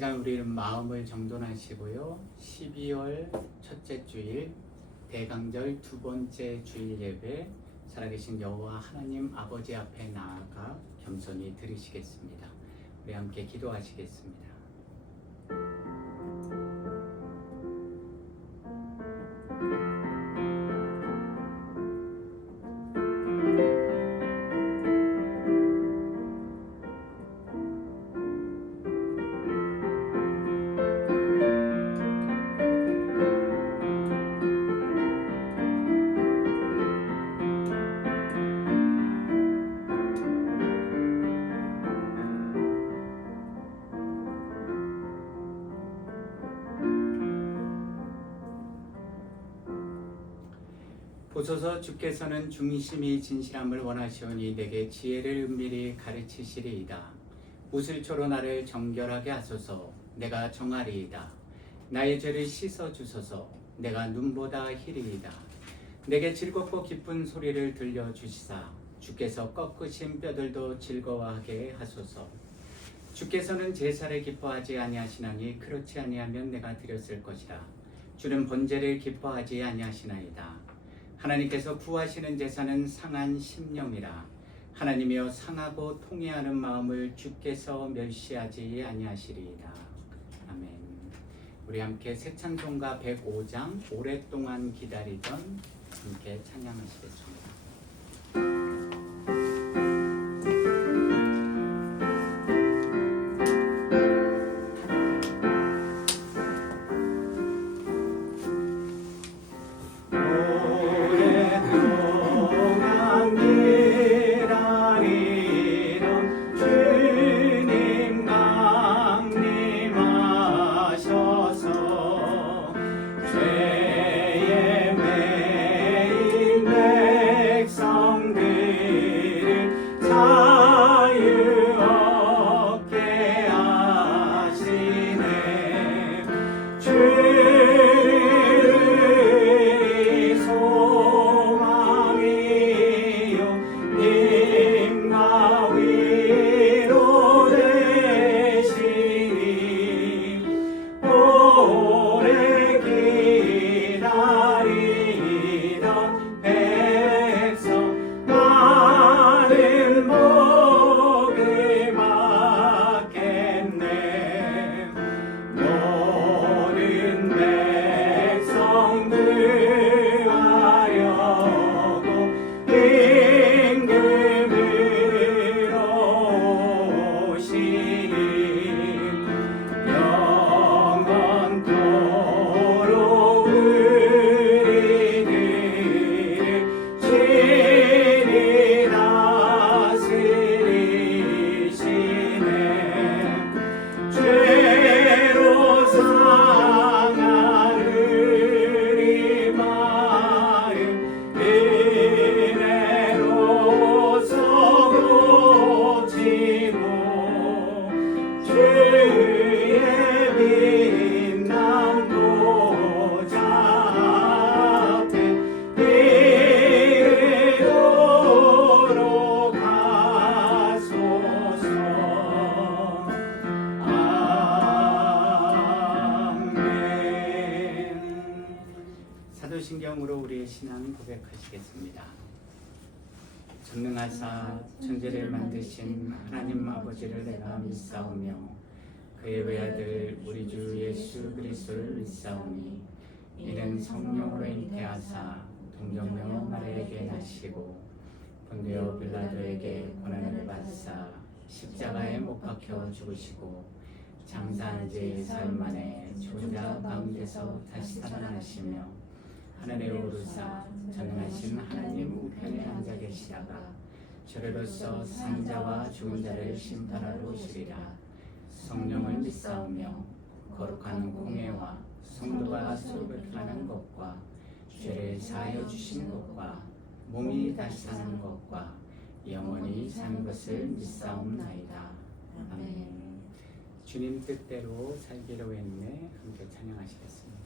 시간 우리는 마음을 정돈하시고요. 12월 첫째 주일 대강절 두 번째 주일 예배 살아계신 여호와 하나님 아버지 앞에 나아가 겸손히 드리시겠습니다. 우리 함께 기도하시겠습니다. 보소서 주께서는 중심이 진실함을 원하시오니 내게 지혜를 은밀히 가르치시리이다. 우슬초로 나를 정결하게 하소서. 내가 정하리이다. 나의 죄를 씻어주소서. 내가 눈보다 희리이다. 내게 즐겁고 기쁜 소리를 들려주시사 주께서 꺾으신 뼈들도 즐거워하게 하소서. 주께서는 제사를 기뻐하지 아니하시나니 그렇지 아니하면 내가 드렸을 것이라. 주는 번제를 기뻐하지 아니하시나이다. 하나님께서 구하시는 제사는 상한 심령이라. 하나님이여 상하고 통회하는 마음을 주께서 멸시하지 아니하시리이다. 아멘. 우리 함께 새 찬송가 105장 오랫동안 기다리던 함께 찬양하시겠습니다. 사도신경으로 우리의 신앙 고백하시겠습니다. 전능하사 천지를 만드신 하나님 아버지를 내가 믿사오며 그의 외아들 우리 주 예수 그리스도를 믿사오니 이는 성령으로 잉태하사 동정녀 마리아에게 나시고 본디오 빌라도에게 고난을 받사 십자가에 못 박혀 죽으시고 장사한 지 사흘 만에 죽은 자 가운데서 다시 살아나시며 하늘에 오르사 전능하신 하나님 우편에 앉아 계시다가 저리로서 산자와 죽은 자를 심판하러 오시리라. 성령을 믿사오며 거룩한 공회와 성도가 수록을 하는 것과 죄를 사하여 주신 것과 몸이 다시 사는 것과 영원히 사는 것을 믿사옵나이다. 아멘. 주님 뜻대로 살기로 했네. 함께 찬양하시겠습니다.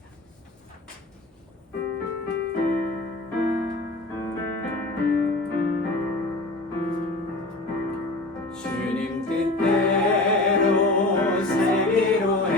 주님 뜻대로 살기로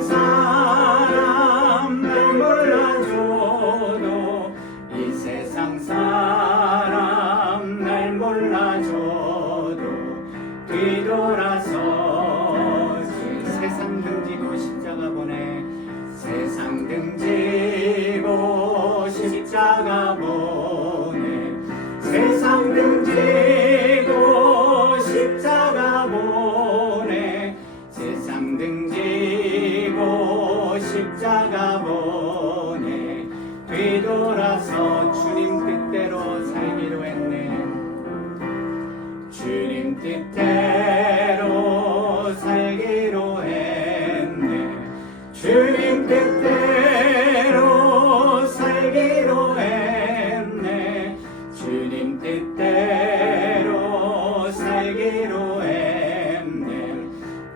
세상 사람 날 몰라줘도 이 세상 사람 날 몰라줘도 뒤돌아서지 세상 등지고 십자가 보내 세상 등지고 십자가 보내 세상 등지고 십자가 보내 세상 등지고 십자가 보내 뒤돌아서 주님 뜻대로 살기로 했네 주님 뜻대로 살기로 했네 주님 뜻대로 살기로 했네 주님 뜻대로 살기로 했네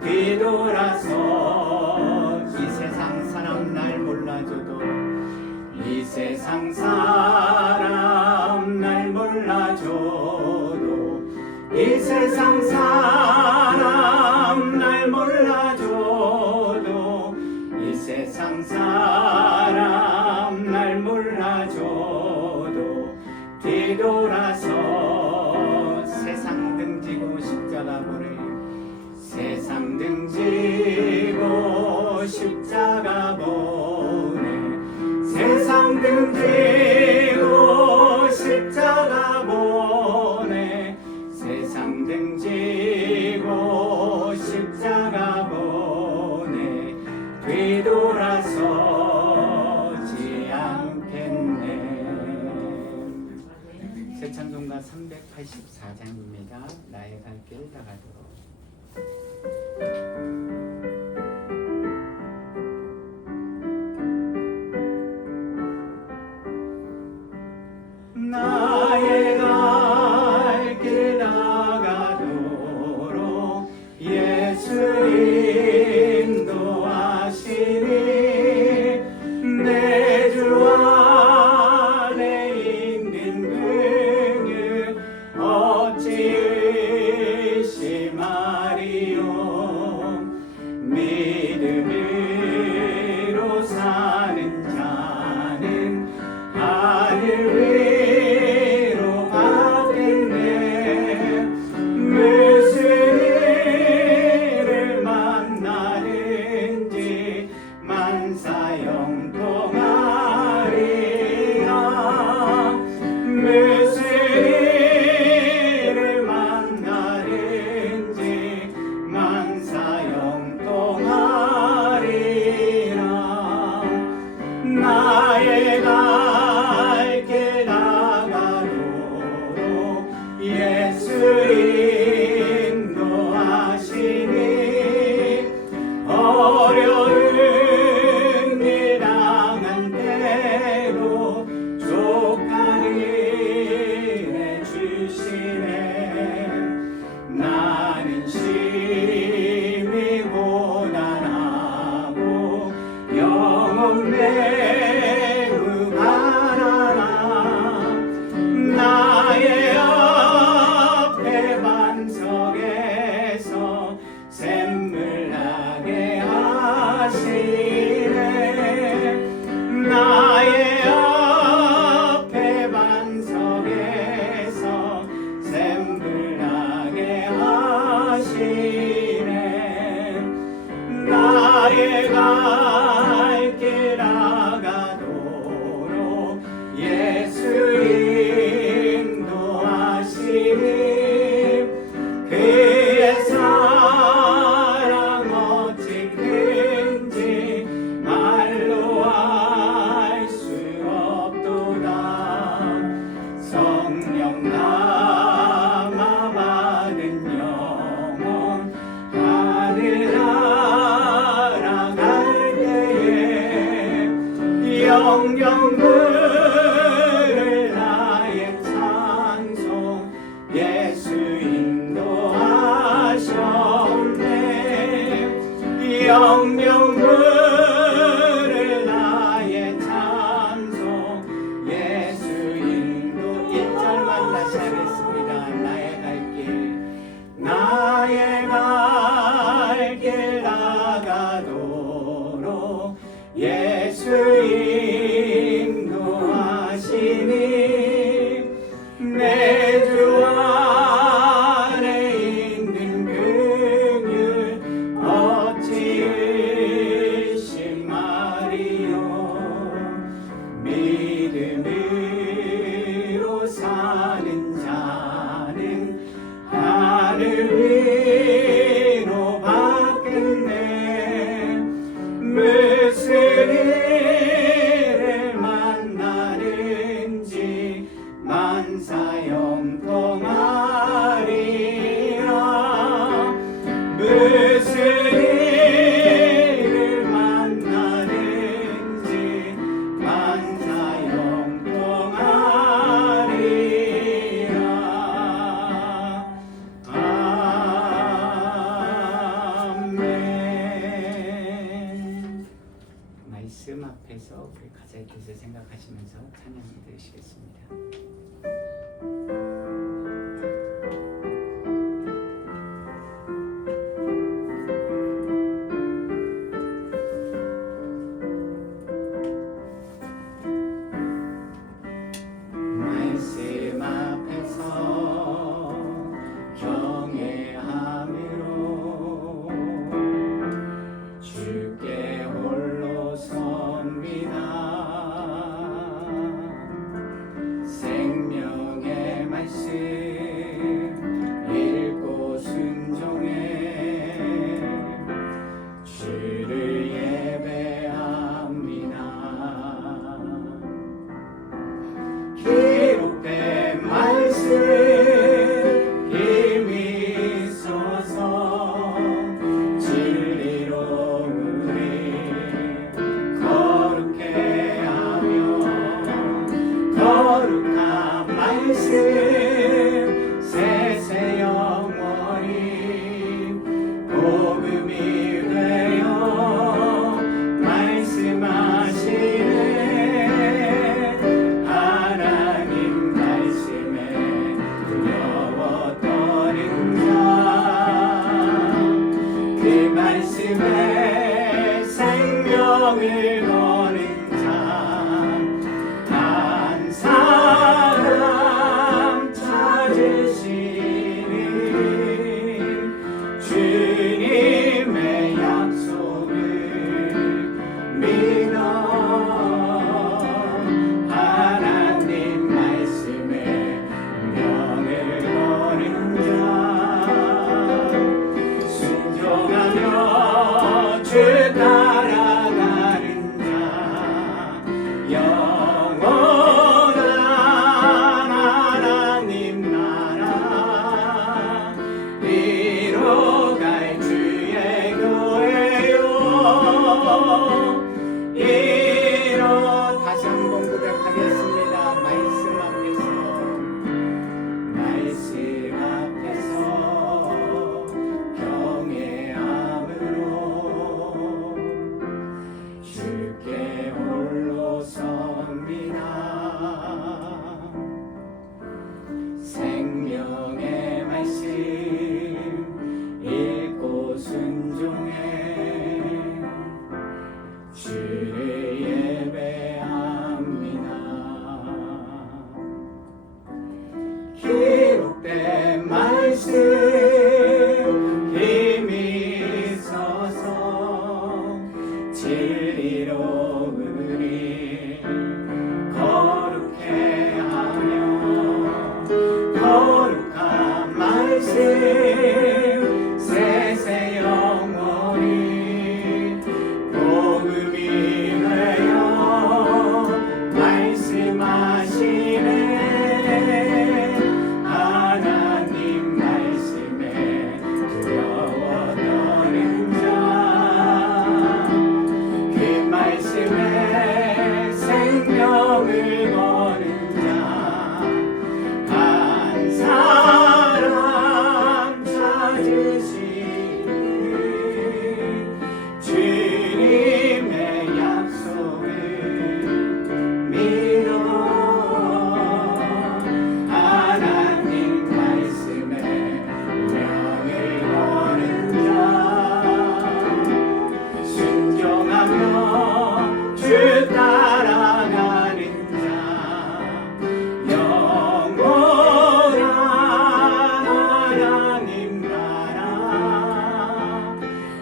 뒤돌아서 이 세상 사람 날 몰라줘도 이 세상 사람 날 몰라줘도 이 세상 사람 날 몰라줘도 이 세상 사람 날 몰라줘도 뒤돌아서 세상 등지고 십자가 보내 세상 등지고 십자가 보내 세상 등지고 십자가 보내 세상 등지고 십자가 보내 뒤돌아서지 않겠네. 새 찬송가 384장입니다. 나의 갈 길 다가도록. 나의 갈 길 다가도록 예수 인도하시니 내 주 안에 있는 그를 어찌 의심하리요 무슨 일을 만나든지 만사형통하리라. 아멘. 말씀 앞에서 우리 가사의 뜻을 생각하시면서 찬양 드리시겠습니다. 말씀 앞에서 경외함으로 주께 홀로 섭니다. 생명의 말씀 읽고 순종해 주를 예배합니다. 기록된 말씀 힘이 있어서 진리로 우리 거룩해 하며 거룩한 말씀 세세 영원히 복음이 되어 말씀하시네. 하나님 말씀에 두려워 떠는 자, 그 말씀에 생명을 거는 자, 한 사람 찾으시니 주님의 약속을 믿어 하나님 말씀에 명을 거는 자, 순종하며 주 따라가는 자, 영원한 하나님 나라 이뤄갈 주의 교회요. 다시 한번 고백하겠습니다. 말씀 앞에서 경외함으로 주께 홀로 섭니다. 생명의 말씀 읽고 순종해 주를 예배합니다. 기록된 말씀 힘이 있어서 진리로 우리 거룩해 하며 거룩한 말씀 세세 영원히 복음이 되어 말씀하시네. 하나님 말씀에 두려워 떠는 자, 그 말씀에 생명을 거는 자, 한 사람 찾으시니 주님의 약속을 믿어 하나님 말씀에 명을 거는 자, 순종하며 주 따라가는 자, 영원한 하나님 나라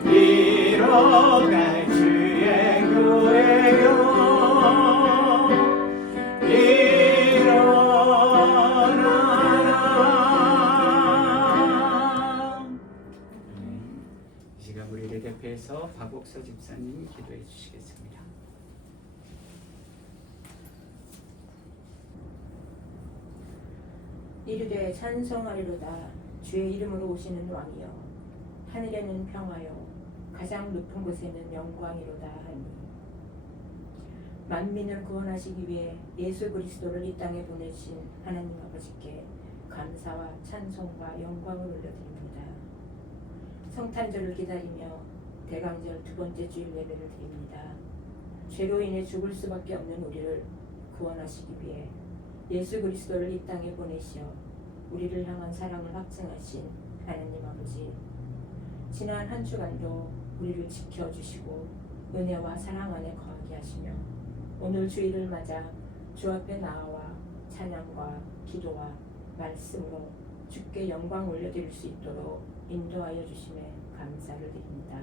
이뤄갈 주의 교회요. 일어나라. 이 시간 우리를 대표해서 박옥서 집사님 기도해 주시겠습니다. 이르되 찬송하리로다. 주의 이름으로 오시는 왕이여, 하늘에는 평화요 가장 높은 곳에는 영광이로다 하니 만민을 구원하시기 위해 예수 그리스도를 이 땅에 보내신 하나님 아버지께 감사와 찬송과 영광을 올려드립니다. 성탄절을 기다리며 대강절 두 번째 주일 예배를 드립니다. 죄로 인해 죽을 수밖에 없는 우리를 구원하시기 위해 예수 그리스도를 이 땅에 보내시어 우리를 향한 사랑을 확증하신 하나님 아버지, 지난 한 주간도 우리를 지켜주시고 은혜와 사랑 안에 거하게 하시며 오늘 주일을 맞아 주 앞에 나와 찬양과 기도와 말씀으로 주께 영광 올려드릴 수 있도록 인도하여 주심에 감사를 드립니다.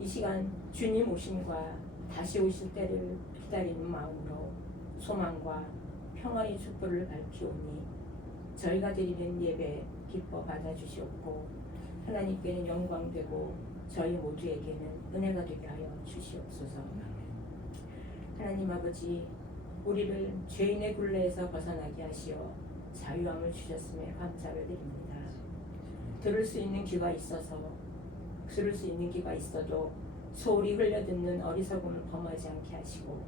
이 시간 주님 오심과 다시 오실 때를 기다리는 마음으로 소망과 평화의 촛불을 밝히오니 저희가 드리는 예배 기뻐 받아주시옵고 하나님께는 영광되고 저희 모두에게는 은혜가 되게 하여 주시옵소서. 하나님 아버지, 우리를 죄인의 굴레에서 벗어나게 하시어 자유함을 주셨음에 감사를 드립니다. 들을 수 있는 귀가 있어서 들을 수 있는 귀가 있어도 소홀히 흘려듣는 어리석음을 범하지 않게 하시고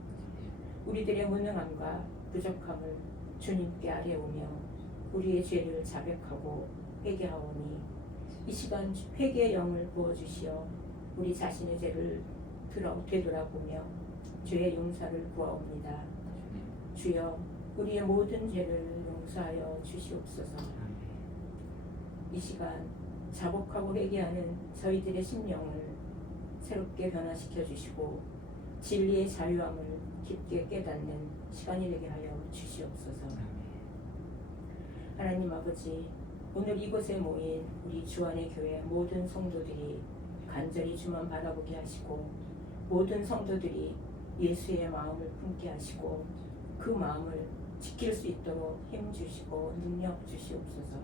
우리들의 무능함과 부족함을 주님께 아뢰오며 우리의 죄를 자백하고 회개하오니 이 시간 회개의 영을 부어주시어 우리 자신의 죄를 되돌아보며 죄의 용서를 구하옵니다. 주여 우리의 모든 죄를 용서하여 주시옵소서. 이 시간 자복하고 회개하는 저희들의 심령을 새롭게 변화시켜 주시고 진리의 자유함을 깊게 깨닫는 시간이 되게 하여 주시옵소서. 하나님 아버지, 오늘 이곳에 모인 우리 주안의 교회 모든 성도들이 간절히 주만 바라보게 하시고 모든 성도들이 예수의 마음을 품게 하시고 그 마음을 지킬 수 있도록 힘 주시고 능력 주시옵소서.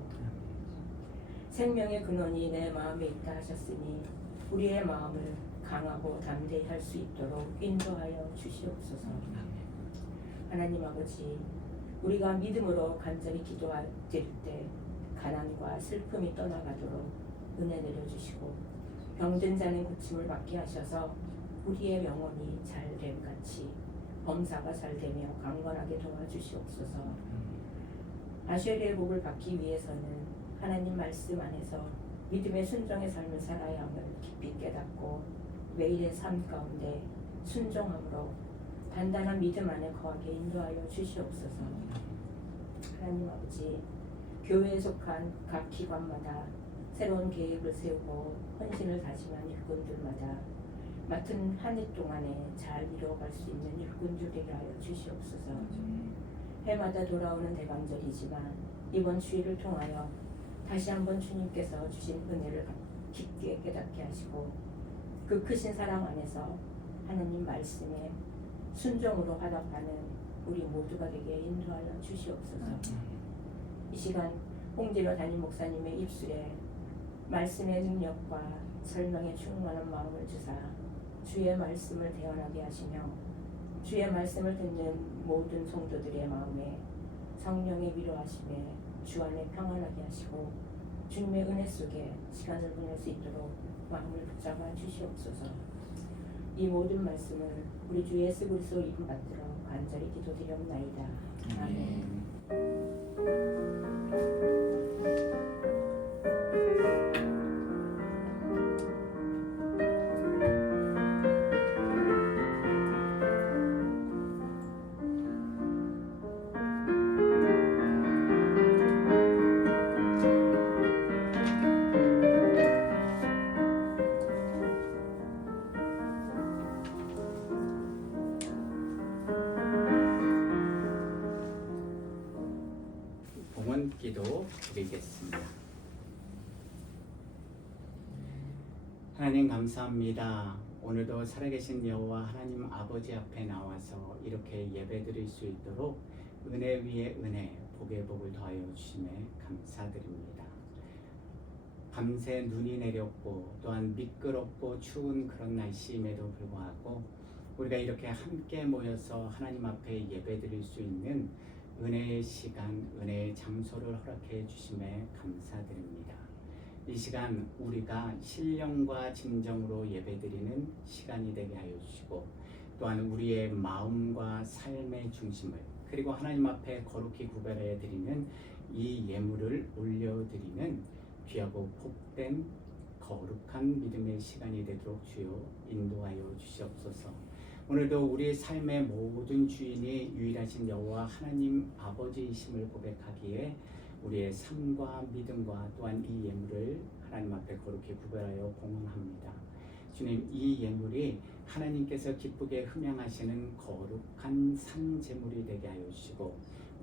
생명의 근원이 내 마음에 있다 하셨으니 우리의 마음을 강하고 담대히 할 수 있도록 인도하여 주시옵소서. 하나님 아버지, 우리가 믿음으로 간절히 기도드릴 때 가난과 슬픔이 떠나가도록 은혜 내려주시고 병든 자는 고침을 받게 하셔서 우리의 영혼이 잘됨 같이 범사가 잘되며 강건하게 도와주시옵소서. 아쉐리의 복을 받기 위해서는 하나님 말씀 안에서 믿음의 순종의 삶을 살아야 함을 깊이 깨닫고 매일의 삶 가운데 순종함으로 단단한 믿음 안에 거하게 인도하여 주시옵소서. 하나님 아버지, 교회에 속한 각 기관마다 새로운 계획을 세우고 헌신을 다짐한 일꾼들마다 맡은 한 해 동안에 잘 이루어갈 수 있는 일꾼들 되게 하여 주시옵소서. 해마다 돌아오는 대강절이지만 이번 주일을 통하여 다시 한번 주님께서 주신 은혜를 깊게 깨닫게 하시고 그 크신 사랑 안에서 하나님 말씀에 순종으로 화답하는 우리 모두가 되게 인도하여 주시옵소서. 이 시간 홍진호 담임 목사님의 입술에 말씀의 능력과 설명에 충만한 마음을 주사 주의 말씀을 대언하게 하시며 주의 말씀을 듣는 모든 성도들의 마음에 성령의 위로하심에 주 안에 평안하게 하시고 주님의 은혜 속에 시간을 보낼 수 있도록 마음을 붙잡아 주시옵소서. 이 모든 말씀을 우리 주 예수 그리스도 이름 받들어 간절히 기도드리옵나이다. 아멘. 기도 드리겠습니다. 하나님 감사합니다. 오늘도 살아계신 여호와 하나님 아버지 앞에 나와서 이렇게 예배드릴 수 있도록 은혜 위에 은혜, 복의 복을 더하여 주심에 감사드립니다. 밤새 눈이 내렸고 또한 미끄럽고 추운 그런 날씨임에도 불구하고 우리가 이렇게 함께 모여서 하나님 앞에 예배드릴 수 있는 은혜의 시간, 은혜의 장소를 허락해 주심에 감사드립니다. 이 시간 우리가 신령과 진정으로 예배드리는 시간이 되게 하여 주시고 또한 우리의 마음과 삶의 중심을 그리고 하나님 앞에 거룩히 구별해 드리는 이 예물을 올려드리는 귀하고 복된 거룩한 믿음의 시간이 되도록 주여 인도하여 주시옵소서. 오늘도 우리 삶의 모든 주인이 유일하신 여호와 하나님 아버지이심을 고백하기에 우리의 삶과 믿음과 또한 이 예물을 하나님 앞에 거룩히 구별하여 공헌합니다. 주님, 이 예물이 하나님께서 기쁘게 흠양하시는 거룩한 산제물이 되게 하여 주시고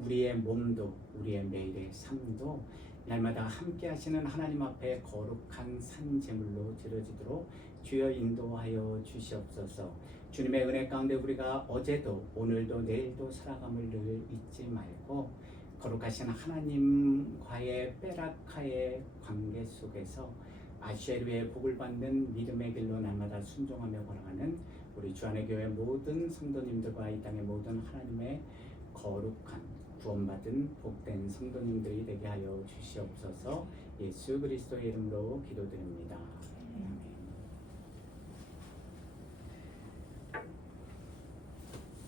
우리의 몸도 우리의 매일의 삶도 날마다 함께 하시는 하나님 앞에 거룩한 산제물로 드려지도록 주여 인도하여 주시옵소서. 주님의 은혜 가운데 우리가 어제도 오늘도 내일도 살아감을 늘 잊지 말고 거룩하신 하나님과의 빼락하의 관계 속에서 아쉐르의 복을 받는 믿음의 길로 날마다 순종하며 걸어가는 우리 주안의 교회 모든 성도님들과 이 땅의 모든 하나님의 거룩한 구원받은 복된 성도님들이 되게 하여 주시옵소서. 예수 그리스도의 이름으로 기도드립니다. 아멘.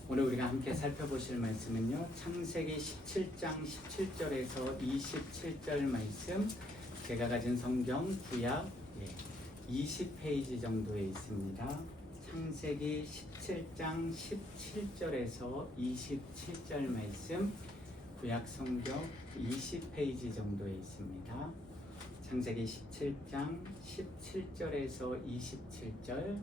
오늘 우리가 함께 살펴보실 말씀은요, 창세기 17장 17절에서 27절 말씀, 제가 가진 성경 구약 20페이지 정도에 있습니다. 창세기 17장 17절에서 27절 말씀, 구약 성경 20페이지 정도에 있습니다. 창세기 17장 17절에서 27절,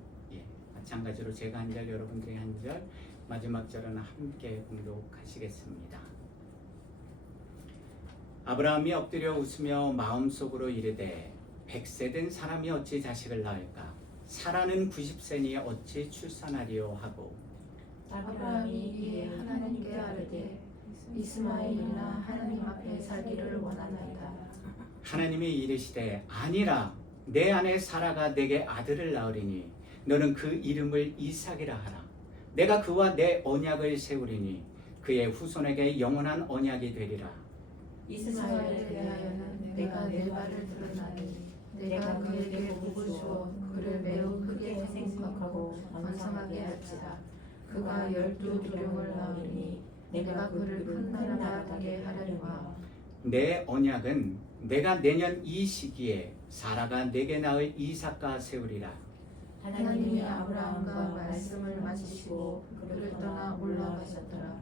마찬가지로 제가 한 절, 여러분들이 한 절, 마지막 절은 함께 공독하시겠습니다. 아브라함이 엎드려 웃으며 마음속으로 이르되 100세 된 사람이 어찌 자식을 낳을까? 사라는 90세니 어찌 출산하리요 하고 아브라함이 이에 하나님께 아뢰되 이스마엘이나 하나님 앞에 살기를 원하나이다. 하나님이 이르시되 아니라 내 아내 사라가 내게 아들을 낳으리니 너는 그 이름을 이삭이라 하라. 내가 그와 내 언약을 세우리니 그의 후손에게 영원한 언약이 되리라. 이스마엘에 대하여는 내가 내 말을 들었나니 내가 그에게 복을 주어 그를 매우 크게 생각하고 번성하게 할지라. 그가 12두령을 낳으리니 내가 그를 큰 나라가 되게 하려니와 내 언약은 내가 내년 이 시기에 사라가 내게 낳을 이삭과 세우리라. 하나님이 아브라함과 말씀을 마치시고 그를 떠나 올라가셨더라.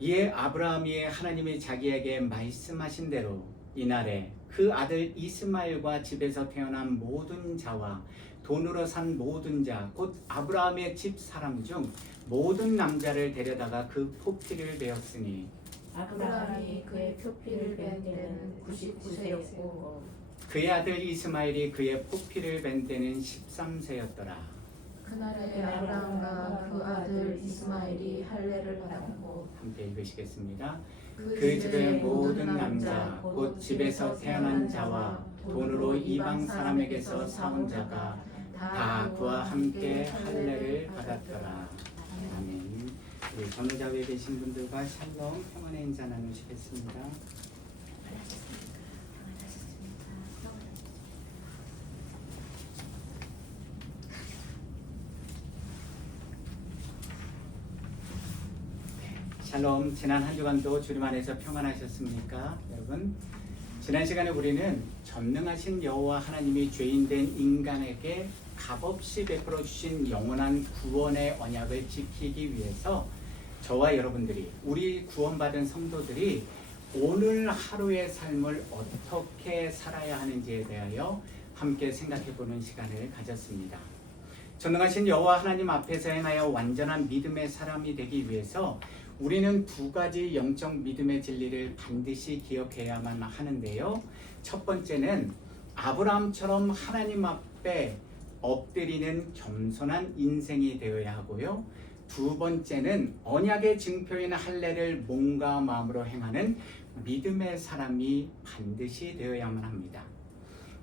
이에 아브라함이 하나님이 자기에게 말씀하신 대로 이날에 그 아들 이스마엘과 집에서 태어난 모든 자와 돈으로 산 모든 자 곧 아브라함의 집 사람 중 모든 남자를 데려다가 그 포피를 베었으니 아브라함이 그의 표피를 벤 때는 99세였고 그의 아들 이스마엘이 그의 포피를 벤 때는 13세였더라. 그날에 아브라함과 그 아들 이스마엘이 할례를 받았고 함께 읽으시겠습니다. 그 집의 모든 남자 곧 집에서 태어난 자와 돈으로 이방 사람에게서 사온 자가 다 그와 함께 할례를 받았더라. 아멘. 우리 전우자위에 계신 분들과 샬롬 평안의 인사 나누시겠습니다. 샬롬. 지난 한 주간도 주님 안에서 평안하셨습니까? 여러분, 지난 시간에 우리는 전능하신 여호와 하나님이 죄인된 인간에게 값없이 베풀어 주신 영원한 구원의 언약을 지키기 위해서 저와 여러분들이, 우리 구원받은 성도들이 오늘 하루의 삶을 어떻게 살아야 하는지에 대하여 함께 생각해보는 시간을 가졌습니다. 전능하신 여호와 하나님 앞에서 행하여 완전한 믿음의 사람이 되기 위해서 우리는 두 가지 영적 믿음의 진리를 반드시 기억해야만 하는데요. 첫 번째는 아브라함처럼 하나님 앞에 엎드리는 겸손한 인생이 되어야 하고요. 두 번째는 언약의 증표인 할례를 몸과 마음으로 행하는 믿음의 사람이 반드시 되어야만 합니다.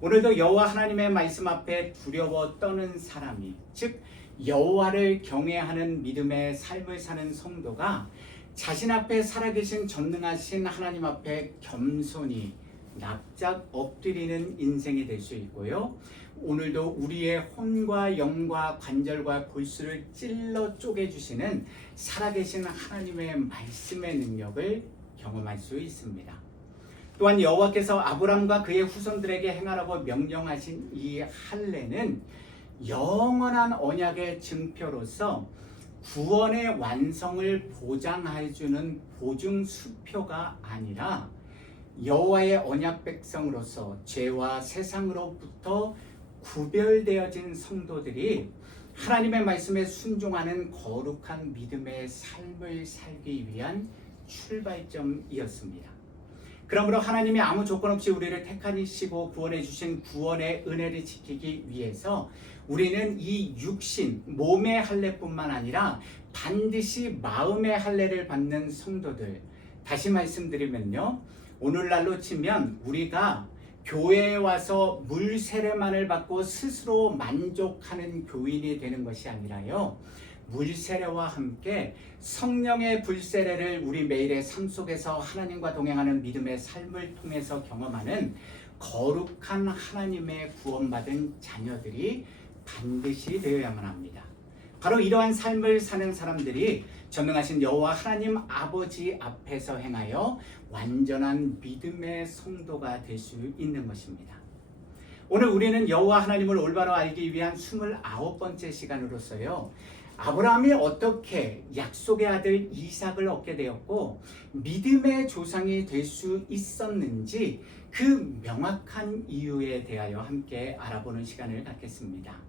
오늘도 여호와 하나님의 말씀 앞에 두려워 떠는 사람이, 즉 여호와를 경외하는 믿음의 삶을 사는 성도가 자신 앞에 살아계신 전능하신 하나님 앞에 겸손히 납작 엎드리는 인생이 될 수 있고요. 오늘도 우리의 혼과 영과 관절과 골수를 찔러 쪼개주시는 살아계신 하나님의 말씀의 능력을 경험할 수 있습니다. 또한 여호와께서 아브람과 그의 후손들에게 행하라고 명령하신 이 할례는 영원한 언약의 증표로서 구원의 완성을 보장해주는 보증 수표가 아니라 여호와의 언약 백성으로서 죄와 세상으로부터 구별되어진 성도들이 하나님의 말씀에 순종하는 거룩한 믿음의 삶을 살기 위한 출발점이었습니다. 그러므로 하나님이 아무 조건 없이 우리를 택하시고 구원해 주신 구원의 은혜를 지키기 위해서 우리는 이 육신, 몸의 할례뿐만 아니라 반드시 마음의 할례를 받는 성도들, 다시 말씀드리면요, 오늘날로 치면 우리가 교회에 와서 물 세례만을 받고 스스로 만족하는 교인이 되는 것이 아니라요, 물 세례와 함께 성령의 불 세례를 우리 매일의 삶 속에서 하나님과 동행하는 믿음의 삶을 통해서 경험하는 거룩한 하나님의 구원받은 자녀들이 반드시 되어야만 합니다. 바로 이러한 삶을 사는 사람들이 전능하신 여호와 하나님 아버지 앞에서 행하여 완전한 믿음의 성도가 될 수 있는 것입니다. 오늘 우리는 여호와 하나님을 올바로 알기 위한 29번째 시간으로서요, 아브라함이 어떻게 약속의 아들 이삭을 얻게 되었고 믿음의 조상이 될 수 있었는지 그 명확한 이유에 대하여 함께 알아보는 시간을 갖겠습니다.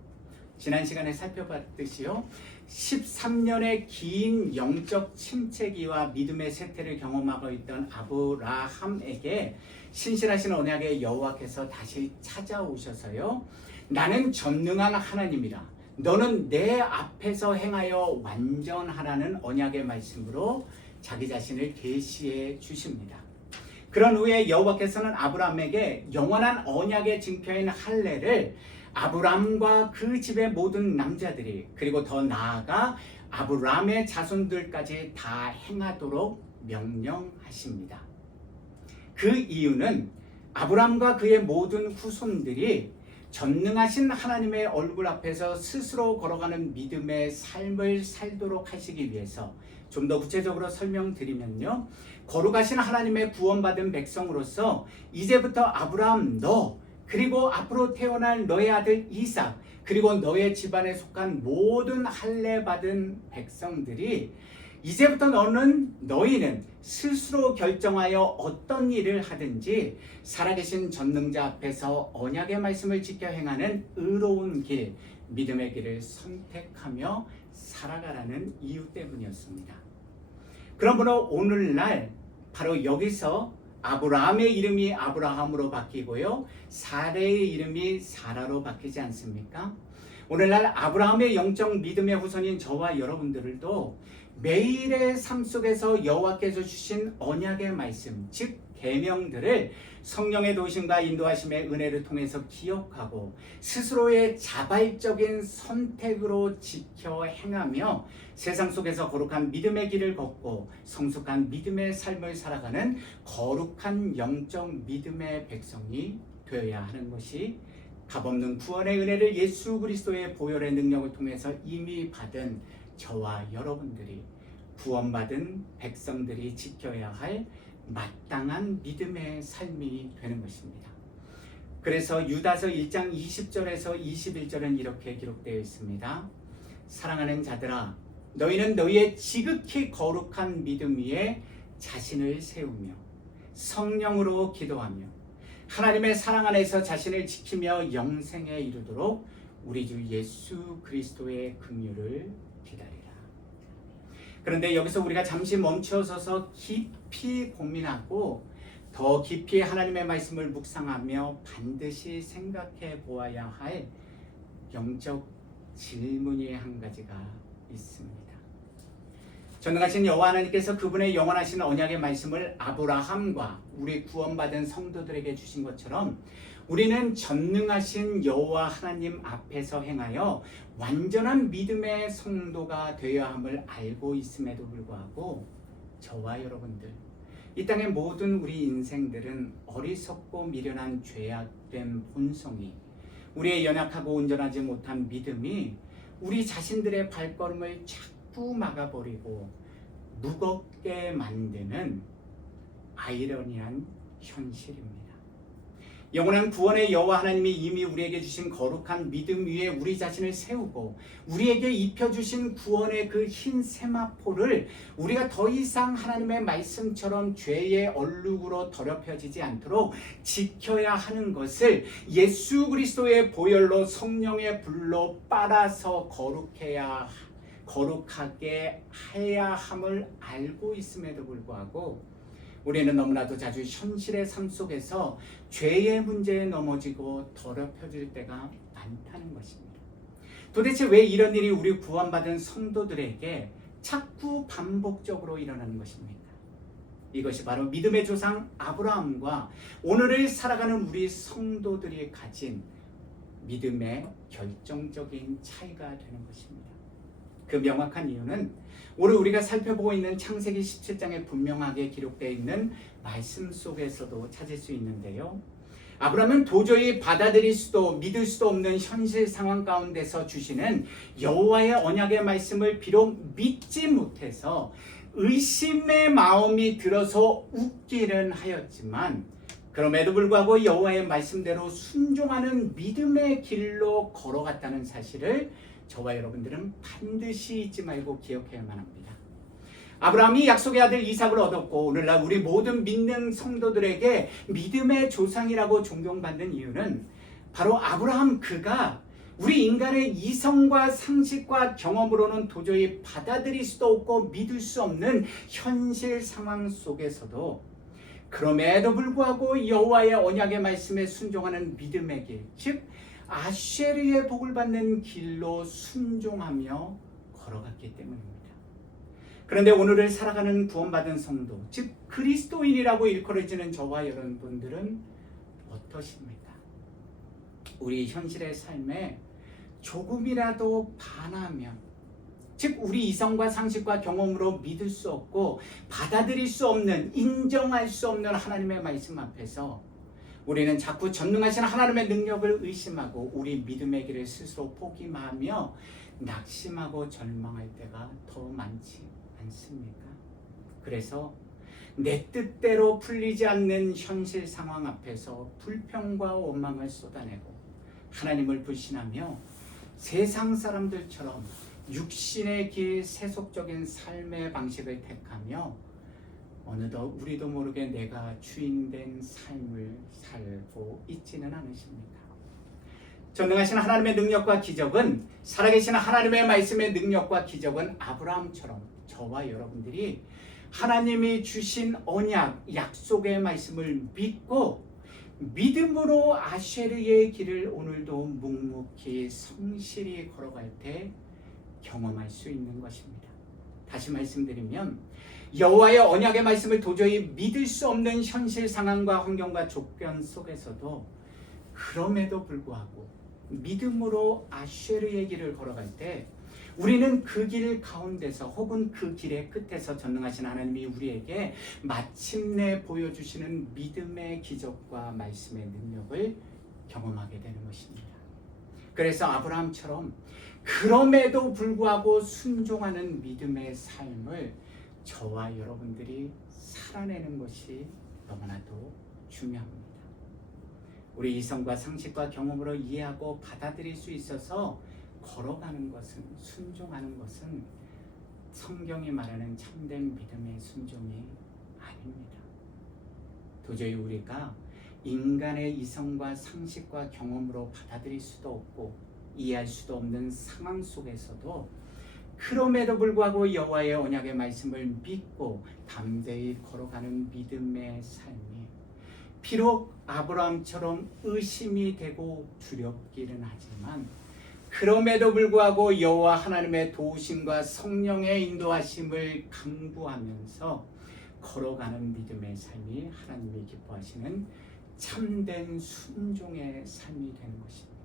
지난 시간에 살펴봤듯이요, 13년의 긴 영적 침체기와 믿음의 쇠퇴를 경험하고 있던 아브라함에게 신실하신 언약의 여호와께서 다시 찾아오셔서요, 나는 전능한 하나님이라, 너는 내 앞에서 행하여 완전하라는 언약의 말씀으로 자기 자신을 계시해 주십니다. 그런 후에 여호와께서는 아브라함에게 영원한 언약의 증표인 할례를 아브라함과 그 집의 모든 남자들이, 그리고 더 나아가 아브라함의 자손들까지 다 행하도록 명령하십니다. 그 이유는 아브라함과 그의 모든 후손들이 전능하신 하나님의 얼굴 앞에서 스스로 걸어가는 믿음의 삶을 살도록 하시기 위해서, 좀 더 구체적으로 설명드리면요, 거룩하신 하나님의 구원받은 백성으로서 이제부터 아브라함 너, 그리고 앞으로 태어날 너의 아들 이삭, 그리고 너의 집안에 속한 모든 할례 받은 백성들이 이제부터 너희는 스스로 결정하여 어떤 일을 하든지 살아계신 전능자 앞에서 언약의 말씀을 지켜 행하는 의로운 길, 믿음의 길을 선택하며 살아가라는 이유 때문이었습니다. 그러므로 오늘날 바로 여기서 아브라함의 이름이 아브라함으로 바뀌고요, 사레의 이름이 사라로 바뀌지 않습니까? 오늘날 아브라함의 영적 믿음의 후손인 저와 여러분들도 매일의 삶 속에서 여호와께서 주신 언약의 말씀, 즉 계명들을 성령의 도우심과 인도하심의 은혜를 통해서 기억하고 스스로의 자발적인 선택으로 지켜 행하며 세상 속에서 거룩한 믿음의 길을 걷고 성숙한 믿음의 삶을 살아가는 거룩한 영적 믿음의 백성이 되어야 하는 것이 값없는 구원의 은혜를 예수 그리스도의 보혈의 능력을 통해서 이미 받은 저와 여러분들이, 구원받은 백성들이 지켜야 할 마땅한 믿음의 삶이 되는 것입니다. 그래서 유다서 1장 20절에서 21절은 이렇게 기록되어 있습니다. 사랑하는 자들아, 너희는 너희의 지극히 거룩한 믿음 위에 자신을 세우며 성령으로 기도하며 하나님의 사랑 안에서 자신을 지키며 영생에 이르도록 우리 주 예수 그리스도의 긍휼을 기다리라. 그런데 여기서 우리가 잠시 멈춰서서 깊이 고민하고 더 깊이 하나님의 말씀을 묵상하며 반드시 생각해 보아야 할 영적 질문이 한 가지가 있습니다. 전능하신 여호와 하나님께서 그분의 영원하신 언약의 말씀을 아브라함과 우리 구원받은 성도들에게 주신 것처럼 우리는 전능하신 여호와 하나님 앞에서 행하여 완전한 믿음의 성도가 되어야 함을 알고 있음에도 불구하고 저와 여러분들, 이 땅의 모든 우리 인생들은 어리석고 미련한 죄악된 본성이, 우리의 연약하고 온전하지 못한 믿음이 우리 자신들의 발걸음을 자꾸 막아버리고 무겁게 만드는 아이러니한 현실입니다. 영원한 구원의 여호와 하나님이 이미 우리에게 주신 거룩한 믿음 위에 우리 자신을 세우고 우리에게 입혀주신 구원의 그 흰 세마포를 우리가 더 이상 하나님의 말씀처럼 죄의 얼룩으로 더럽혀지지 않도록 지켜야 하는 것을 예수 그리스도의 보혈로 성령의 불로 빨아서 거룩하게 해야 함을 알고 있음에도 불구하고 우리는 너무나도 자주 현실의 삶 속에서 죄의 문제에 넘어지고 더럽혀질 때가 많다는 것입니다. 도대체 왜 이런 일이 우리 구원받은 성도들에게 자꾸 반복적으로 일어나는 것입니까? 이것이 바로 믿음의 조상 아브라함과 오늘을 살아가는 우리 성도들이 가진 믿음의 결정적인 차이가 되는 것입니다. 그 명확한 이유는 오늘 우리가 살펴보고 있는 창세기 17장에 분명하게 기록되어 있는 말씀 속에서도 찾을 수 있는데요. 아브라함은 도저히 받아들일 수도 믿을 수도 없는 현실 상황 가운데서 주시는 여호와의 언약의 말씀을 비록 믿지 못해서 의심의 마음이 들어서 웃기는 하였지만 그럼에도 불구하고 여호와의 말씀대로 순종하는 믿음의 길로 걸어갔다는 사실을 저와 여러분들은 반드시 잊지 말고 기억해야만 합니다. 아브라함이 약속의 아들 이삭을 얻었고 오늘날 우리 모든 믿는 성도들에게 믿음의 조상이라고 존경받는 이유는 바로 아브라함 그가 우리 인간의 이성과 상식과 경험으로는 도저히 받아들일 수도 없고 믿을 수 없는 현실 상황 속에서도 그럼에도 불구하고 여호와의 언약의 말씀에 순종하는 믿음의 길, 즉 아쉐르의 복을 받는 길로 순종하며 걸어갔기 때문입니다. 그런데 오늘을 살아가는 구원받은 성도, 즉 그리스도인이라고 일컬어지는 저와 여러분들은 어떠십니까? 우리 현실의 삶에 조금이라도 반하면, 즉 우리 이성과 상식과 경험으로 믿을 수 없고 받아들일 수 없는, 인정할 수 없는 하나님의 말씀 앞에서 우리는 자꾸 전능하신 하나님의 능력을 의심하고 우리 믿음의 길을 스스로 포기하며 낙심하고 절망할 때가 더 많지 않습니까? 그래서 내 뜻대로 풀리지 않는 현실 상황 앞에서 불평과 원망을 쏟아내고 하나님을 불신하며 세상 사람들처럼 육신의 길, 세속적인 삶의 방식을 택하며 어느덧 우리도 모르게 내가 주인된 삶을 살고 있지는 않으십니까? 전능하신 하나님의 능력과 기적은, 살아계신 하나님의 말씀의 능력과 기적은 아브라함처럼 저와 여러분들이 하나님이 주신 언약, 약속의 말씀을 믿고 믿음으로 아쉐르의 길을 오늘도 묵묵히 성실히 걸어갈 때 경험할 수 있는 것입니다. 다시 말씀드리면 여호와의 언약의 말씀을 도저히 믿을 수 없는 현실 상황과 환경과 조건 속에서도 그럼에도 불구하고 믿음으로 아쉐르의 길을 걸어갈 때 우리는 그 길 가운데서 혹은 그 길의 끝에서 전능하신 하나님이 우리에게 마침내 보여주시는 믿음의 기적과 말씀의 능력을 경험하게 되는 것입니다. 그래서 아브라함처럼 그럼에도 불구하고 순종하는 믿음의 삶을 저와 여러분들이 살아내는 것이 너무나도 중요합니다. 우리 이성과 상식과 경험으로 이해하고 받아들일 수 있어서 걸어가는 것은, 순종하는 것은 성경이 말하는 참된 믿음의 순종이 아닙니다. 도저히 우리가 인간의 이성과 상식과 경험으로 받아들일 수도 없고 이해할 수도 없는 상황 속에서도 그럼에도 불구하고 여호와의 언약의 말씀을 믿고 담대히 걸어가는 믿음의 삶이 비록 아브라함처럼 의심이 되고 두렵기는 하지만 그럼에도 불구하고 여호와 하나님의 도우심과 성령의 인도하심을 강구하면서 걸어가는 믿음의 삶이 하나님이 기뻐하시는 참된 순종의 삶이 되는 것입니다.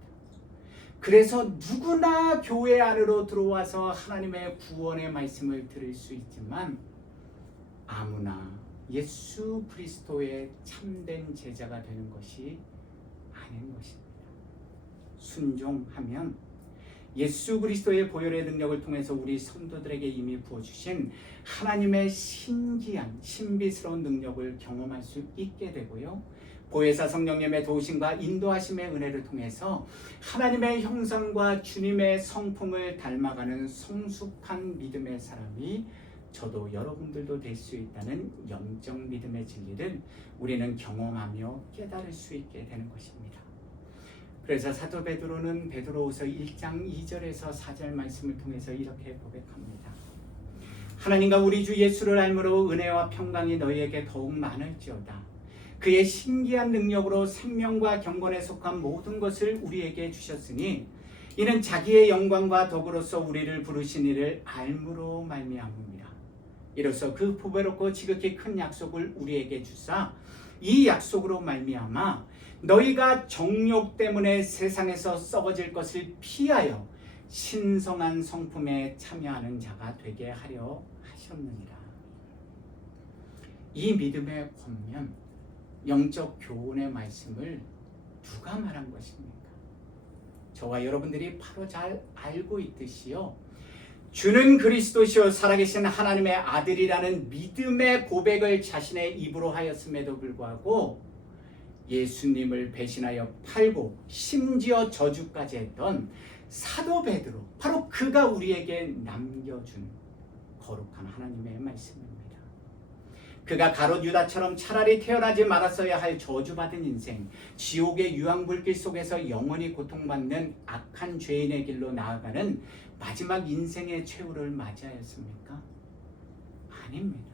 그래서 누구나 교회 안으로 들어와서 하나님의 구원의 말씀을 들을 수 있지만 아무나 예수 그리스도의 참된 제자가 되는 것이 아닌 것입니다. 순종하면 예수 그리스도의 보혈의 능력을 통해서 우리 성도들에게 이미 부어주신 하나님의 신기한 신비스러운 능력을 경험할 수 있게 되고요. 보혜사 성령님의 도우심과 인도하심의 은혜를 통해서 하나님의 형상과 주님의 성품을 닮아가는 성숙한 믿음의 사람이 저도 여러분들도 될 수 있다는 영적 믿음의 진리를 우리는 경험하며 깨달을 수 있게 되는 것입니다. 그래서 사도 베드로는 베드로후서 1장 2절에서 4절 말씀을 통해서 이렇게 고백합니다. 하나님과 우리 주 예수를 알므로 은혜와 평강이 너희에게 더욱 많을지어다. 그의 신기한 능력으로 생명과 경건에 속한 모든 것을 우리에게 주셨으니 이는 자기의 영광과 덕으로서 우리를 부르신 이를 알므로 말미암음이라. 이로써 그 보배롭고 지극히 큰 약속을 우리에게 주사 이 약속으로 말미암아 너희가 정욕 때문에 세상에서 썩어질 것을 피하여 신성한 성품에 참여하는 자가 되게 하려 하셨느니라. 이 믿음의 권면, 영적 교훈의 말씀을 누가 말한 것입니까? 저와 여러분들이 바로 잘 알고 있듯이요, 주는 그리스도시요 살아계신 하나님의 아들이라는 믿음의 고백을 자신의 입으로 하였음에도 불구하고 예수님을 배신하여 팔고 심지어 저주까지 했던 사도 베드로, 바로 그가 우리에게 남겨준 거룩한 하나님의 말씀입니다. 그가 가롯 유다처럼 차라리 태어나지 말았어야 할 저주받은 인생, 지옥의 유황불길 속에서 영원히 고통받는 악한 죄인의 길로 나아가는 마지막 인생의 최후를 맞이하였습니까? 아닙니다.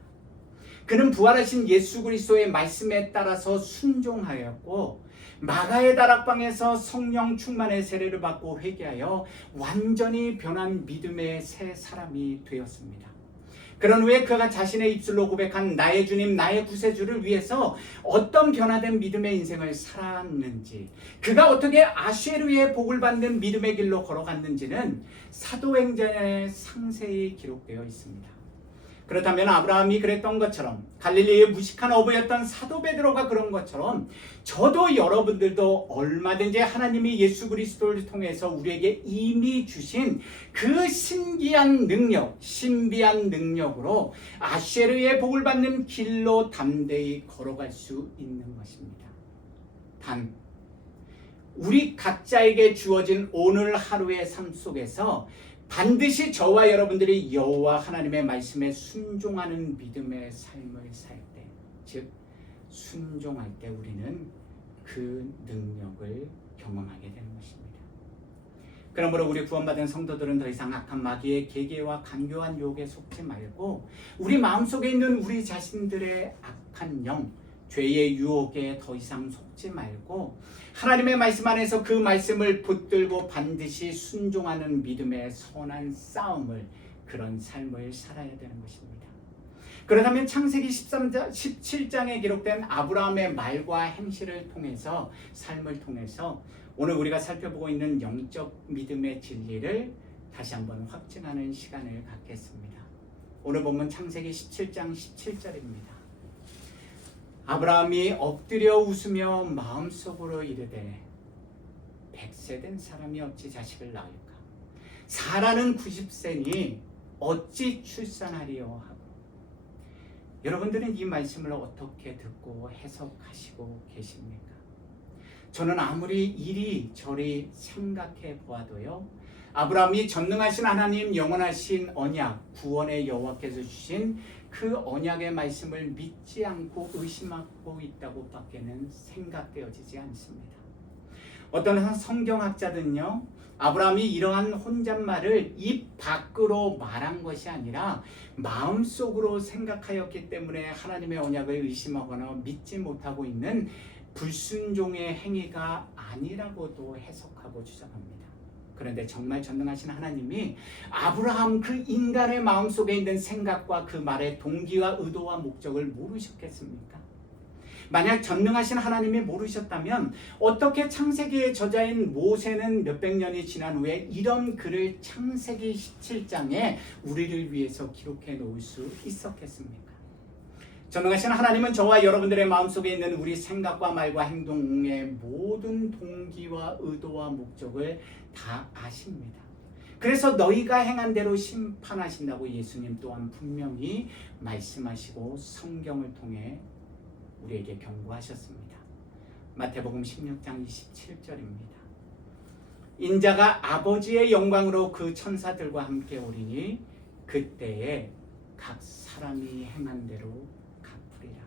그는 부활하신 예수 그리스도의 말씀에 따라서 순종하였고 마가의 다락방에서 성령 충만의 세례를 받고 회개하여 완전히 변한 믿음의 새 사람이 되었습니다. 그런 후에 그가 자신의 입술로 고백한 나의 주님 나의 구세주를 위해서 어떤 변화된 믿음의 인생을 살았는지, 그가 어떻게 아쉐르의 복을 받는 믿음의 길로 걸어갔는지는 사도행전에 상세히 기록되어 있습니다. 그렇다면 아브라함이 그랬던 것처럼, 갈릴리의 무식한 어부였던 사도 베드로가 그런 것처럼 저도 여러분들도 얼마든지 하나님이 예수 그리스도를 통해서 우리에게 이미 주신 그 신기한 능력, 신비한 능력으로 아쉐르의 복을 받는 길로 담대히 걸어갈 수 있는 것입니다. 단, 우리 각자에게 주어진 오늘 하루의 삶 속에서 반드시 저와 여러분들이 여호와 하나님의 말씀에 순종하는 믿음의 삶을 살 때, 즉 순종할 때 우리는 그 능력을 경험하게 되는 것입니다. 그러므로 우리 구원받은 성도들은 더 이상 악한 마귀의 계계와 간교한 유혹에 속지 말고 우리 마음속에 있는 우리 자신들의 악한 영, 죄의 유혹에 더 이상 속지 말고 하나님의 말씀 안에서 그 말씀을 붙들고 반드시 순종하는 믿음의 선한 싸움을, 그런 삶을 살아야 되는 것입니다. 그렇다면 창세기 17장에 기록된 아브라함의 말과 행실을 통해서, 삶을 통해서 오늘 우리가 살펴보고 있는 영적 믿음의 진리를 다시 한번 확증하는 시간을 갖겠습니다. 오늘 본문 창세기 17장 17절입니다. 아브라함이 엎드려 웃으며 마음속으로 이르되 100세 된 사람이 어찌 자식을 낳을까? 사라는 90세니 어찌 출산하리요 하고. 여러분들은 이 말씀을 어떻게 듣고 해석하시고 계십니까? 저는 아무리 이리저리 생각해 보아도요, 아브라함이 전능하신 하나님, 영원하신 언약, 구원의 여호와께서 주신 그 언약의 말씀을 믿지 않고 의심하고 있다고 밖에는 생각되어지지 않습니다. 어떤 성경학자들은요, 아브라함이 이러한 혼잣말을 입 밖으로 말한 것이 아니라 마음속으로 생각하였기 때문에 하나님의 언약을 의심하거나 믿지 못하고 있는 불순종의 행위가 아니라고도 해석하고 주장합니다. 그런데 정말 전능하신 하나님이 아브라함 그 인간의 마음속에 있는 생각과 그 말의 동기와 의도와 목적을 모르셨겠습니까? 만약 전능하신 하나님이 모르셨다면 어떻게 창세기의 저자인 모세는 몇백 년이 지난 후에 이런 글을 창세기 17장에 우리를 위해서 기록해 놓을 수 있었겠습니까? 전능하신 하나님은 저와 여러분들의 마음속에 있는 우리 생각과 말과 행동의 모든 동기와 의도와 목적을 다 아십니다. 그래서 너희가 행한 대로 심판하신다고 예수님 또한 분명히 말씀하시고 성경을 통해 우리에게 경고하셨습니다. 마태복음 16장 27절입니다. 인자가 아버지의 영광으로 그 천사들과 함께 오리니 그때에 각 사람이 행한 대로 갚으리라.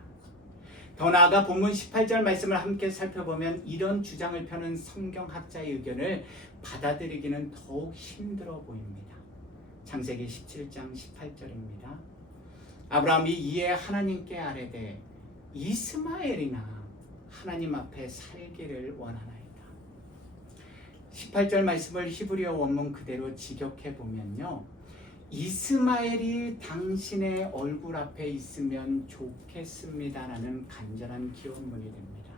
더 나아가 본문 18절 말씀을 함께 살펴보면 이런 주장을 펴는 성경학자의 의견을 받아들이기는 더욱 힘들어 보입니다. 창세기 17장 18절입니다. 아브라함이 이에 하나님께 아뢰되 이스마엘이나 하나님 앞에 살기를 원하나이다. 18절 말씀을 히브리어 원문 그대로 직역해 보면요, 이스마엘이 당신의 얼굴 앞에 있으면 좋겠습니다라는 간절한 기원문이 됩니다.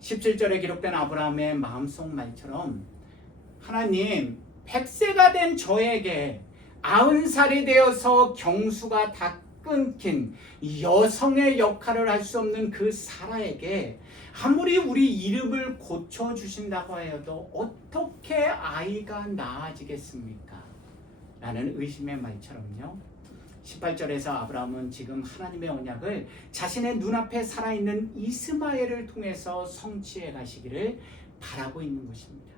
17절에 기록된 아브라함의 마음속 말처럼 하나님, 100세가 된 저에게 90살이 되어서 경수가 다 끊긴 여성의 역할을 할 수 없는 그 사라에게 아무리 우리 이름을 고쳐주신다고 하여도 어떻게 아이가 낳아지겠습니까? 라는 의심의 말처럼요, 18절에서 아브라함은 지금 하나님의 언약을 자신의 눈앞에 살아있는 이스마엘을 통해서 성취해 가시기를 바라고 있는 것입니다.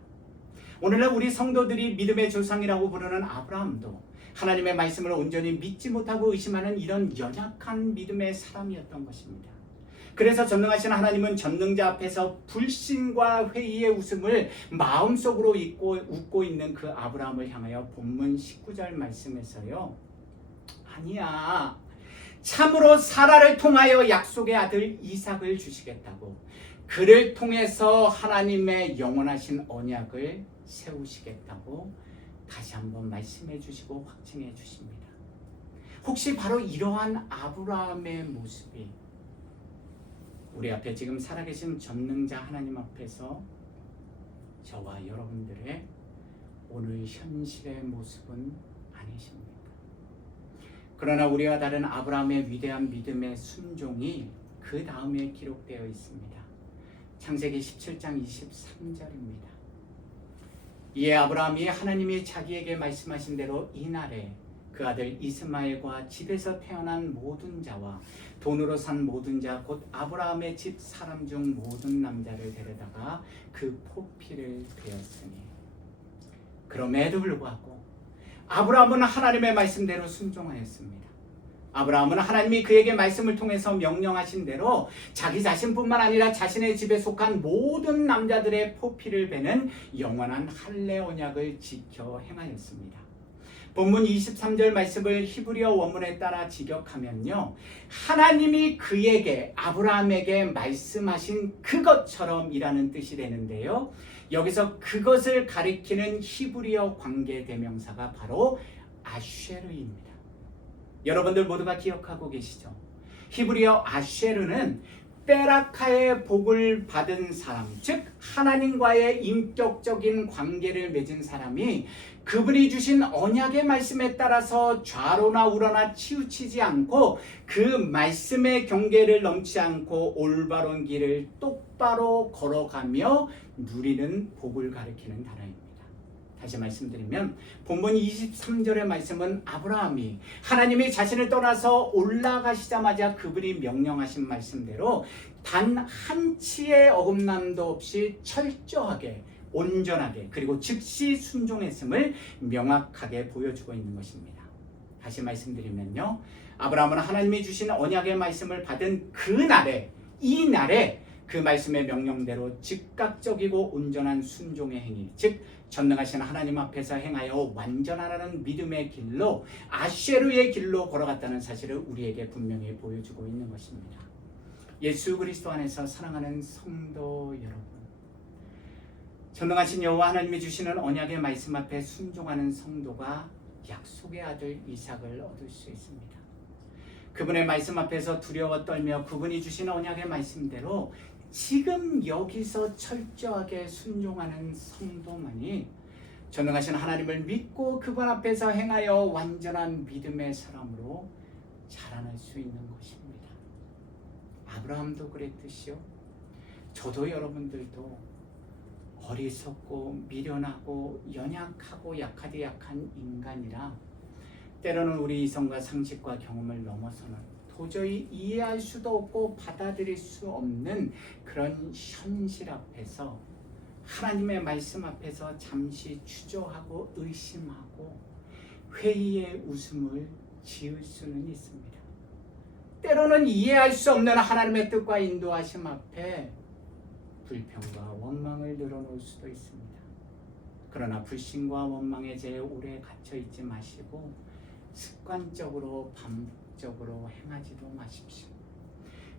오늘날 우리 성도들이 믿음의 조상이라고 부르는 아브라함도 하나님의 말씀을 온전히 믿지 못하고 의심하는 이런 연약한 믿음의 사람이었던 것입니다. 그래서 전능하신 하나님은 전능자 앞에서 불신과 회의의 웃음을 마음속으로 웃고 있는 그 아브라함을 향하여 본문 19절 말씀에서요, 아니야, 참으로 사라를 통하여 약속의 아들 이삭을 주시겠다고, 그를 통해서 하나님의 영원하신 언약을 세우시겠다고 다시 한번 말씀해 주시고 확증해 주십니다. 혹시 바로 이러한 아브라함의 모습이 우리 앞에 지금 살아계신 전능자 하나님 앞에서 저와 여러분들의 오늘 현실의 모습은 아니십니까? 그러나 우리와 다른 아브라함의 위대한 믿음의 순종이 그 다음에 기록되어 있습니다. 창세기 17장 23절입니다. 이에 아브라함이 하나님이 자기에게 말씀하신 대로 이날에 그 아들 이스마엘과 집에서 태어난 모든 자와 돈으로 산 모든 자 곧 아브라함의 집 사람 중 모든 남자를 데려다가 그 포피를 베었으니, 그럼에도 불구하고 아브라함은 하나님의 말씀대로 순종하였습니다. 아브라함은 하나님이 그에게 말씀을 통해서 명령하신 대로 자기 자신뿐만 아니라 자신의 집에 속한 모든 남자들의 포피를 베는 영원한 할례 언약을 지켜 행하였습니다. 본문 23절 말씀을 히브리어 원문에 따라 직역하면요, 하나님이 그에게 아브라함에게 말씀하신 그것처럼이라는 뜻이 되는데요, 여기서 그것을 가리키는 히브리어 관계 대명사가 바로 아쉐르입니다. 여러분들 모두가 기억하고 계시죠? 히브리어 아쉐르는 베라카의 복을 받은 사람, 즉 하나님과의 인격적인 관계를 맺은 사람이 그분이 주신 언약의 말씀에 따라서 좌로나 우로나 치우치지 않고 그 말씀의 경계를 넘지 않고 올바른 길을 똑바로 걸어가며 누리는 복을 가리키는 단어입니다. 다시 말씀드리면 본문 23절의 말씀은 아브라함이 하나님이 자신을 떠나서 올라가시자마자 그분이 명령하신 말씀대로 단 한치의 어긋남도 없이 철저하게 온전하게 그리고 즉시 순종했음을 명확하게 보여주고 있는 것입니다. 다시 말씀드리면요, 아브라함은 하나님이 주신 언약의 말씀을 받은 그날에, 이날에 그 말씀의 명령대로 즉각적이고 온전한 순종의 행위, 즉 전능하신 하나님 앞에서 행하여 완전하라는 믿음의 길로, 아쉐르의 길로 걸어갔다는 사실을 우리에게 분명히 보여주고 있는 것입니다. 예수 그리스도 안에서 사랑하는 성도 여러분, 전능하신 여호와 하나님이 주시는 언약의 말씀 앞에 순종하는 성도가 약속의 아들 이삭을 얻을 수 있습니다. 그분의 말씀 앞에서 두려워 떨며 그분이 주신 언약의 말씀대로 지금 여기서 철저하게 순종하는 성도만이 전능하신 하나님을 믿고 그분 앞에서 행하여 완전한 믿음의 사람으로 자라날 수 있는 것입니다. 아브라함도 그랬듯이요. 저도 여러분들도 어리석고 미련하고 연약하고 약하디 약한 인간이라 때로는 우리 이성과 상식과 경험을 넘어서는 도저히 이해할 수도 없고 받아들일 수 없는 그런 현실 앞에서 하나님의 말씀 앞에서 잠시 주저하고 의심하고 회의의 웃음을 지을 수는 있습니다. 때로는 이해할 수 없는 하나님의 뜻과 인도하심 앞에 불평과 원망을 늘어놓을 수도 있습니다. 그러나 불신과 원망에 제일 오래 갇혀 있지 마시고 습관적으로 반복적으로 행하지도 마십시오.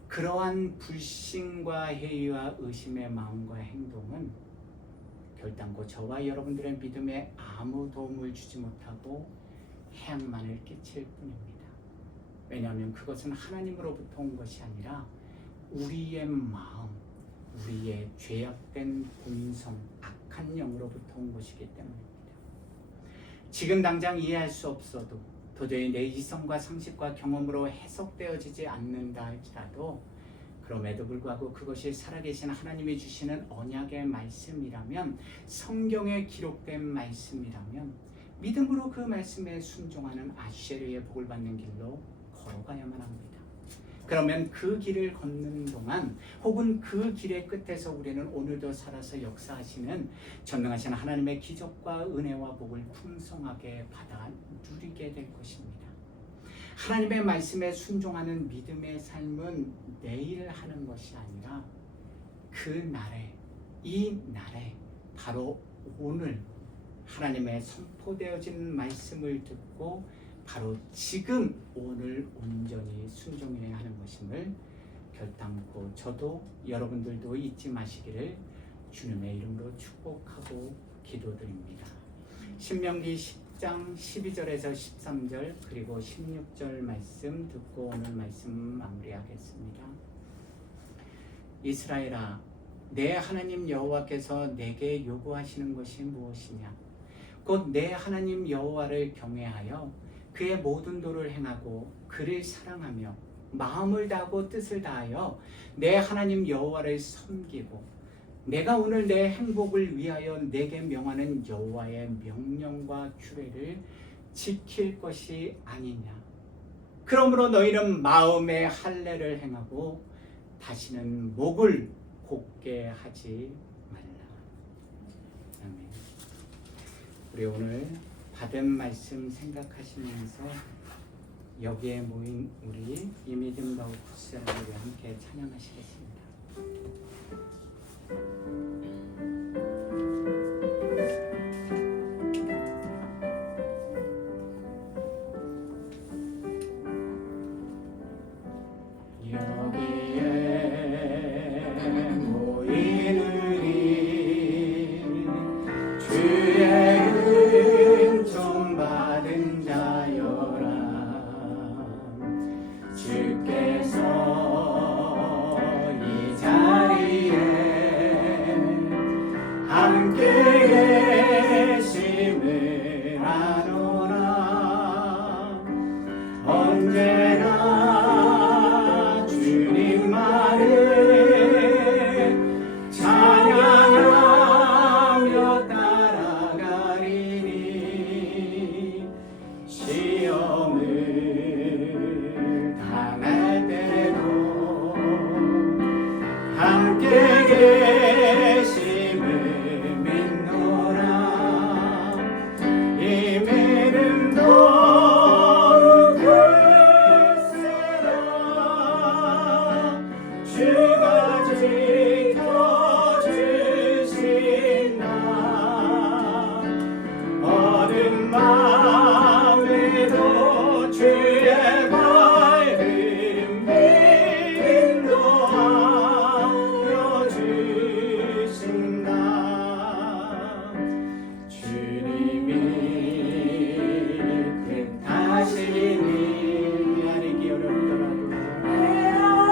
그러한 불신과 회의와 의심의 마음과 행동은 결단코 저와 여러분들의 믿음에 아무 도움을 주지 못하고 해악만을 끼칠 뿐입니다. 왜냐하면 그것은 하나님으로부터 온 것이 아니라 우리의 마음, 우리의 죄악된 본성, 악한 영으로부터 온 것이기 때문입니다. 지금 당장 이해할 수 없어도 도저히 내 이성과 상식과 경험으로 해석되어지지 않는다 할지라도 그럼에도 불구하고 그것이 살아계신 하나님이 주시는 언약의 말씀이라면, 성경에 기록된 말씀이라면 믿음으로 그 말씀에 순종하는 아쉐르의 복을 받는 길로 걸어가야만 합니다. 그러면 그 길을 걷는 동안 혹은 그 길의 끝에서 우리는 오늘도 살아서 역사하시는 전능하신 하나님의 기적과 은혜와 복을 풍성하게 받아 누리게 될 것입니다. 하나님의 말씀에 순종하는 믿음의 삶은 내일 하는 것이 아니라 그 날에, 이 날에 바로 오늘 하나님의 선포되어진 말씀을 듣고 바로 지금 오늘 온전히 순종해야 하는 것임을 결단코 저도 여러분들도 잊지 마시기를 주님의 이름으로 축복하고 기도드립니다. 신명기 10장 12절에서 13절 그리고 16절 말씀 듣고 오늘 말씀 마무리하겠습니다. 이스라엘아, 내 하나님 여호와께서 내게 요구하시는 것이 무엇이냐? 곧 내 하나님 여호와를 경외하여 그의 모든 도를 행하고 그를 사랑하며 마음을 다하고 뜻을 다하여 내 하나님 여호와를 섬기고 내가 오늘 내 행복을 위하여 내게 명하는 여호와의 명령과 규례를 지킬 것이 아니냐. 그러므로 너희는 마음의 할례를 행하고 다시는 목을 곧게 하지 말라. 아멘. 우리 오늘 받은 말씀 생각하시면서 여기에 모인 우리 이미dim 더욱 굿세라를 함께 찬양하시겠습니다.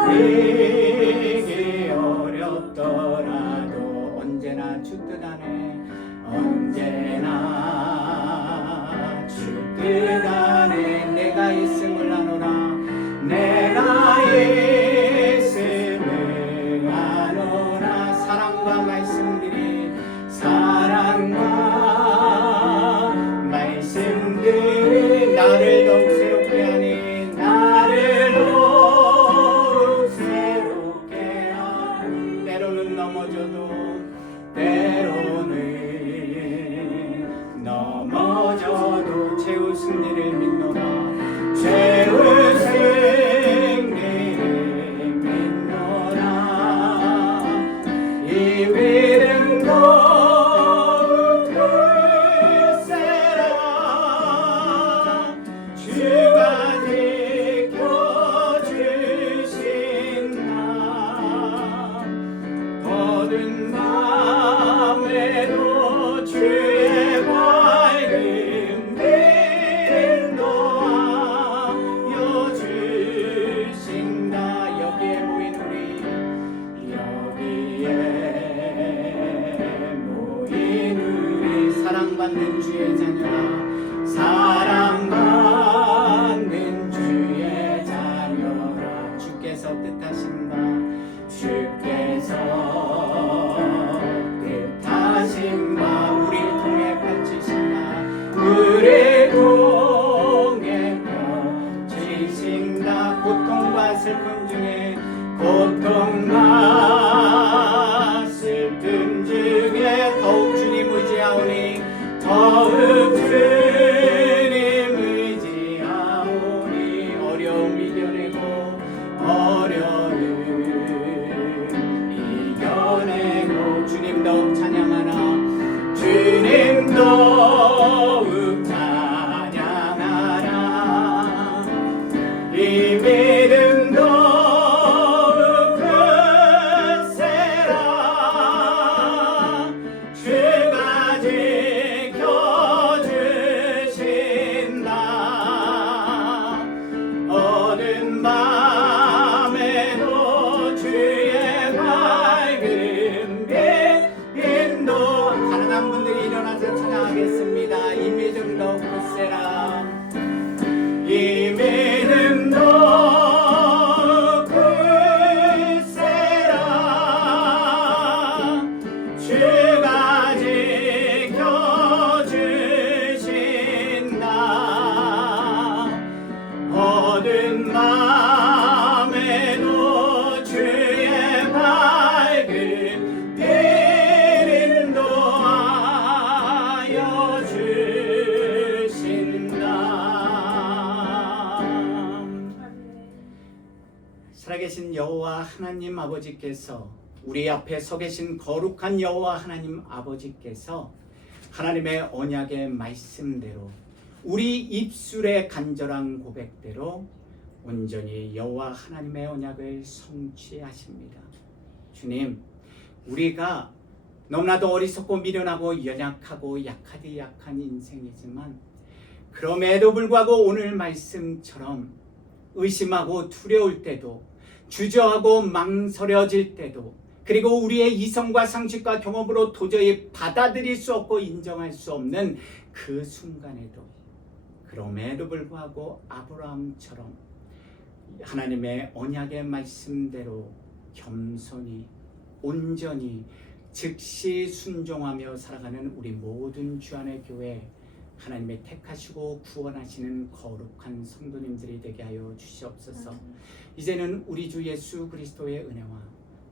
되게 어렵더라도 언제나 주 뜻 안에 언제나 주 뜻 안에 내가 있음을 아노라 내가 있음을 승리를 믿노라 죄의 승리를 믿노라 이 믿음도 글쎄라 주가 지켜주신다 거듭 마음에도 주의 밝은 빛 인도하여 주신다 여기에 모인 우리 사랑받는 주의 자녀라 사랑받는 주의 자녀라 주께서 뜻하신 바 주께서 뜻하신 바 우리를 통해 펼치신 바 우리를 통해 펼치신 바 고통과 슬픔 중에 고통과 슬픔 중에 더욱 주님 의지하오니 더욱 주님 의지하오니 어려움 이겨내고 어려움 이겨내고 주님 더욱 찬양하라 주님 더욱 찬양하라 이 믿음도 글쎄라 주가 지켜주신다 어두운 밤에도 주의 밝은 빛 인도 가능한 분들이 일어나서 찬양하겠습니다 이 믿음도 글쎄라 이 믿음도 글쎄라 주가 지켜주신다 어두운 마음에도 주의 밝은 빛 인도하여 주신다 살아계신 여호와 하나님 아버지께서 우리 앞에 서 계신 거룩한 여호와 하나님 아버지께서 하나님의 언약의 말씀대로 우리 입술의 간절한 고백대로 온전히 여호와 하나님의 언약을 성취하십니다. 주님, 우리가 너무나도 어리석고 미련하고 연약하고 약하디 약한 인생이지만 그럼에도 불구하고 오늘 말씀처럼 의심하고 두려울 때도 주저하고 망설여질 때도 그리고 우리의 이성과 상식과 경험으로 도저히 받아들일 수 없고 인정할 수 없는 그 순간에도 그럼에도 불구하고 아브라함처럼 하나님의 언약의 말씀대로 겸손히 온전히 즉시 순종하며 살아가는 우리 모든 주안의 교회 하나님의 택하시고 구원하시는 거룩한 성도님들이 되게 하여 주시옵소서. 이제는 우리 주 예수 그리스도의 은혜와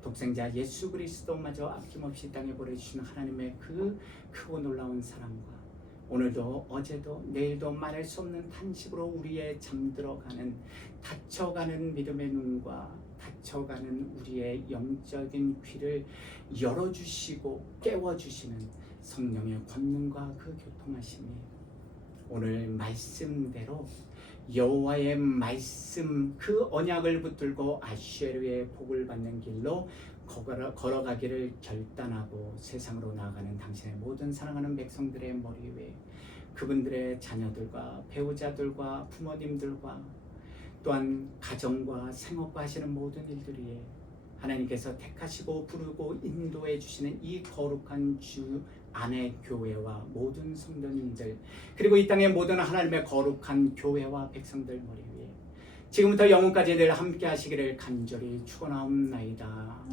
독생자 예수 그리스도마저 아낌없이 땅에 보내주신 하나님의 그 크고 놀라운 사랑과 오늘도 어제도 내일도 말할 수 없는 탄식으로 우리의 잠들어가는 닫혀가는 믿음의 눈과 닫혀가는 우리의 영적인 귀를 열어주시고 깨워주시는 성령의 권능과 그 교통하심이 오늘 말씀대로 여호와의 말씀 그 언약을 붙들고 아쉐르의 복을 받는 길로 걸어가기를 결단하고 세상으로 나아가는 당신의 모든 사랑하는 백성들의 머리 위에 그분들의 자녀들과 배우자들과 부모님들과 또한 가정과 생업과 하시는 모든 일들 위에 하나님께서 택하시고 부르고 인도해 주시는 이 거룩한 주 안의 교회와 모든 성도님들 그리고 이 땅의 모든 하나님의 거룩한 교회와 백성들 머리 위에 지금부터 영원까지 늘 함께 하시기를 간절히 축원하옵나이다.